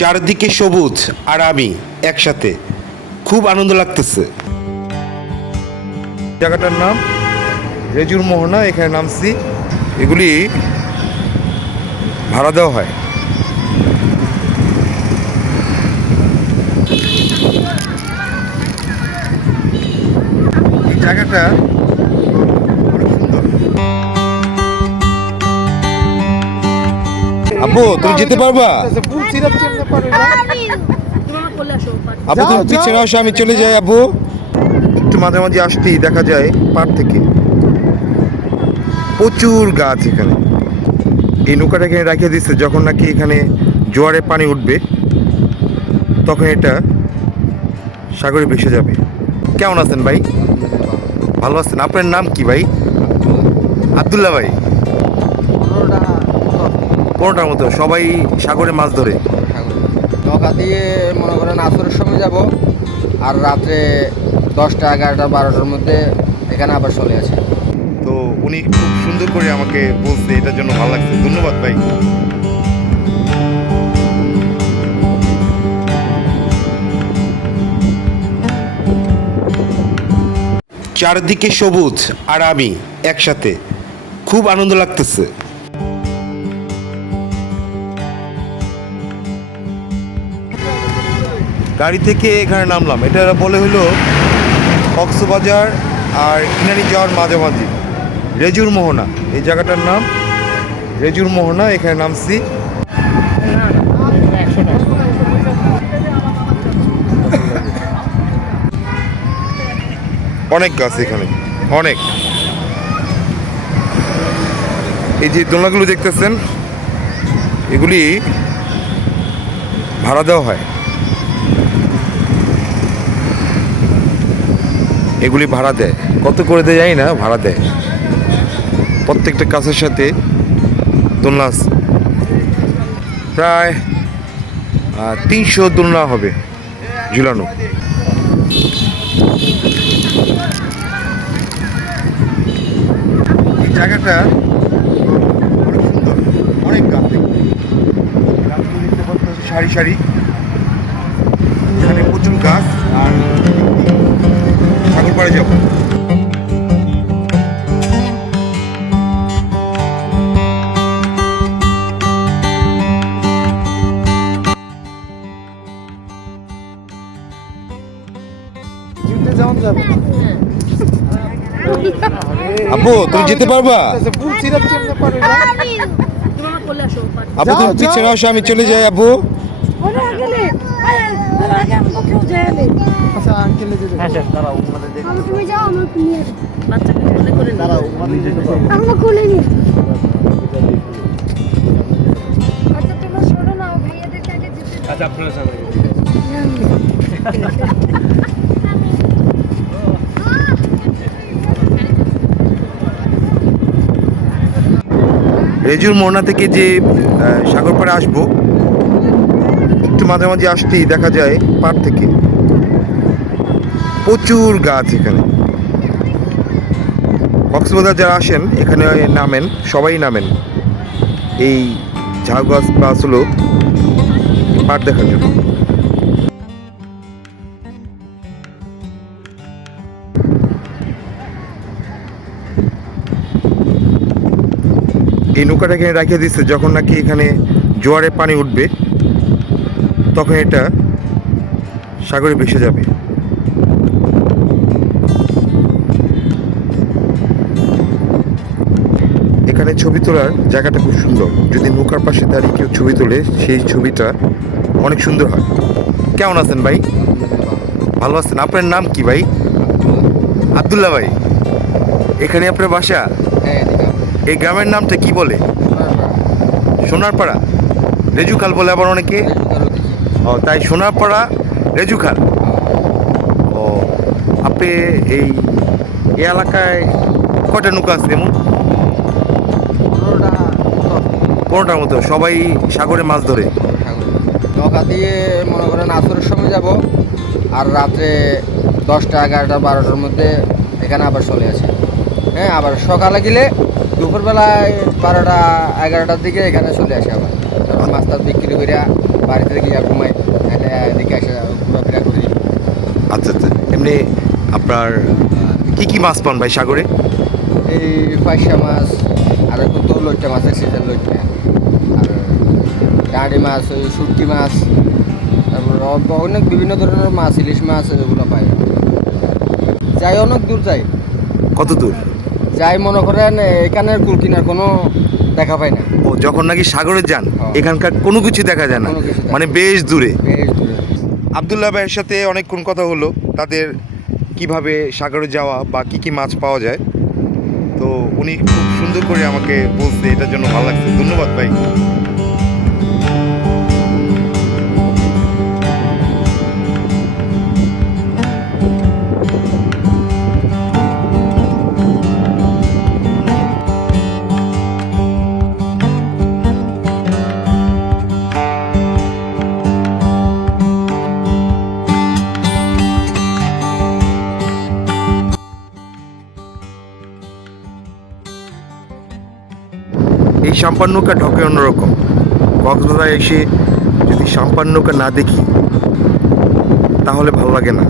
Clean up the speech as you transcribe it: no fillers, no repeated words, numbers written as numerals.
চারদিকে সবুজ আর আমি একসাথে, খুব আনন্দ লাগতেছে। জায়গাটার নাম রেজুর মোহনা। এখানে নামছি। এগুলি ভাড়া দেওয়া হয়। এই জায়গাটা অনেক সুন্দর। আব্বু তুমি যেতে পারবা? আব্বু তুমি পিছনে আসো, আমি চলে যাই। আব্বু একটু মাঝে মাঝে আসতেই দেখা যায় পাড় থেকে প্রচুর গাছ। এখানে এই নৌকাটা এখানে রাখিয়ে দিচ্ছে, যখন নাকি এখানে জোয়ারে পানি উঠবে তখন এটা সাগরে ভেসে যাবে। কেমন আছেন ভাই? ভালো আছেন? আপনার নাম কি ভাই? আব্দুল্লাহ ভাই। 15টার মতো সবাই সাগরে মাছ ধরে। নৌকা দিয়ে মনে করেন আসরের সময় যাব, আর রাত্রে 10টা 11টা 12টার মধ্যে এখানে আবার চলে আসে। তো উনি খুব সুন্দর করে আমাকে বলছে, এটার জন্য ভালো লাগছে। ধন্যবাদ ভাই। চারদিকে সবুজ আর আমি একসাথে, খুব আনন্দ লাগতেছে। গাড়ি থেকে এখানে নামলাম। এটা বলে হলো কক্সবাজার আর কিনারি যাওয়ার মাঝামাঝি রেজুর মোহনা। এই জায়গাটার নাম রেজুর মোহনা। এখানে নামছি। অনেক গাছ এখানে, অনেক। এই যে দোলনাগুলো দেখতেছেন, এগুলি ভাড়া দেওয়া হয়। এগুলি ভাড়া দেয়, কত করে দেয় জানি না, ভাড়া দেয়। প্রত্যেকটা কাছের সাথে দোলনা আছে। প্রায় 300 দোলনা হবে ঝুলানো। এই জায়গাটা অনেক সুন্দর, অনেক গাছ দেখতে। গাছগুলো দেখতে পাচ্ছেন সারি সারি, এখানে প্রচুর গাছ। আর সাগর পাড়ে যাব। আব্বু তুমি যেতে পারবা? আব্বু তুমি পিছনে আসো, আমি চলে যাই। আব্বু রেজুর মোহনা থেকে যে সাগর পাড়ে আসবো, একটু মাঝে মাঝে আসতেই দেখা যায় পাড় থেকে প্রচুর গাছ। এখানে কক্সবাজার যারা আসেন এখানে নামেন, সবাই নামেন এই ঝাউ গাছ প্লাস হলো পাড় দেখার জন্য। এই নৌকাটা এখানে রাখিয়ে দিচ্ছে, যখন নাকি এখানে জোয়ারে পানি উঠবে তখন এটা সাগরে ভেসে যাবে। এখানে ছবি তোলার জায়গাটা খুব সুন্দর। যদি নৌকার পাশে দাঁড়িয়ে কেউ ছবি তোলে, সেই ছবিটা অনেক সুন্দর হয়। কেমন আছেন ভাই? ভালো আছেন? আপনার নাম কি ভাই? আব্দুল্লাহ ভাই। এখানে আপনার বাসা? এই গ্রামের নামটা কি বলে? সোনারপাড়া। রেজুখাল বলে আবার অনেকে। ও তাই, সোনারপাড়া রেজুখাল। ও আপনি এই এলাকায় কয়টা নৌকা আছে? এমন 15টার মতো সবাই সাগরে মাছ ধরে। নৌকা দিয়ে মনে করেন আসরের সময় যাব, আর রাত্রে 10টা 11টা 12টার মধ্যে এখানে আবার চলে আসে। হ্যাঁ, আবার সকালে গেলে দুপুরবেলায় 12টা 11টার দিকে এখানে চলে আসে। আবার মাছ টাছ বিক্রি করে বাড়িতে গিয়ে ঘুমাই, তাহলে এদিকে এসে ঘোরাফেরা করি। আচ্ছা আচ্ছা, এমনি আপনার কি কি মাছ পান ভাই সাগরে? এই পাইসা মাছ, আর এখন তো লইট্টা মাছের সিজন, লইট্টা আর ডাঁড়ি মাছ, ওই শুটকি মাছ, তারপর অনেক বিভিন্ন ধরনের মাছ, ইলিশ মাছ এগুলো পাই। যাই অনেক দূর যাই, কত দূর? যাই মনে করেন এখানের কুল কিনার কোনো দেখা পাই না। ও, যখন নাকি সাগরে যান হ্যাঁ। এখানকার কোনো কিছু দেখা যায় না, কোনো কিছু দেখা মানে বেশ দূরে। বেশ দূরে। আবদুল্লাহ ভাইয়ের সাথে অনেকক্ষণ কথা হলো তাদের কিভাবে সাগরে যাওয়া বা কি কি মাছ পাওয়া যায়, তো উনি খুব সুন্দর করে আমাকে বলছে, এটার জন্য ভালো লাগছে, ধন্যবাদ ভাই। এই সাম্পান নৌকা ঢকে অন্যরকম। কক্সবাজার এসে যদি সাম্পান নৌকা না দেখি তাহলে ভালো লাগে না।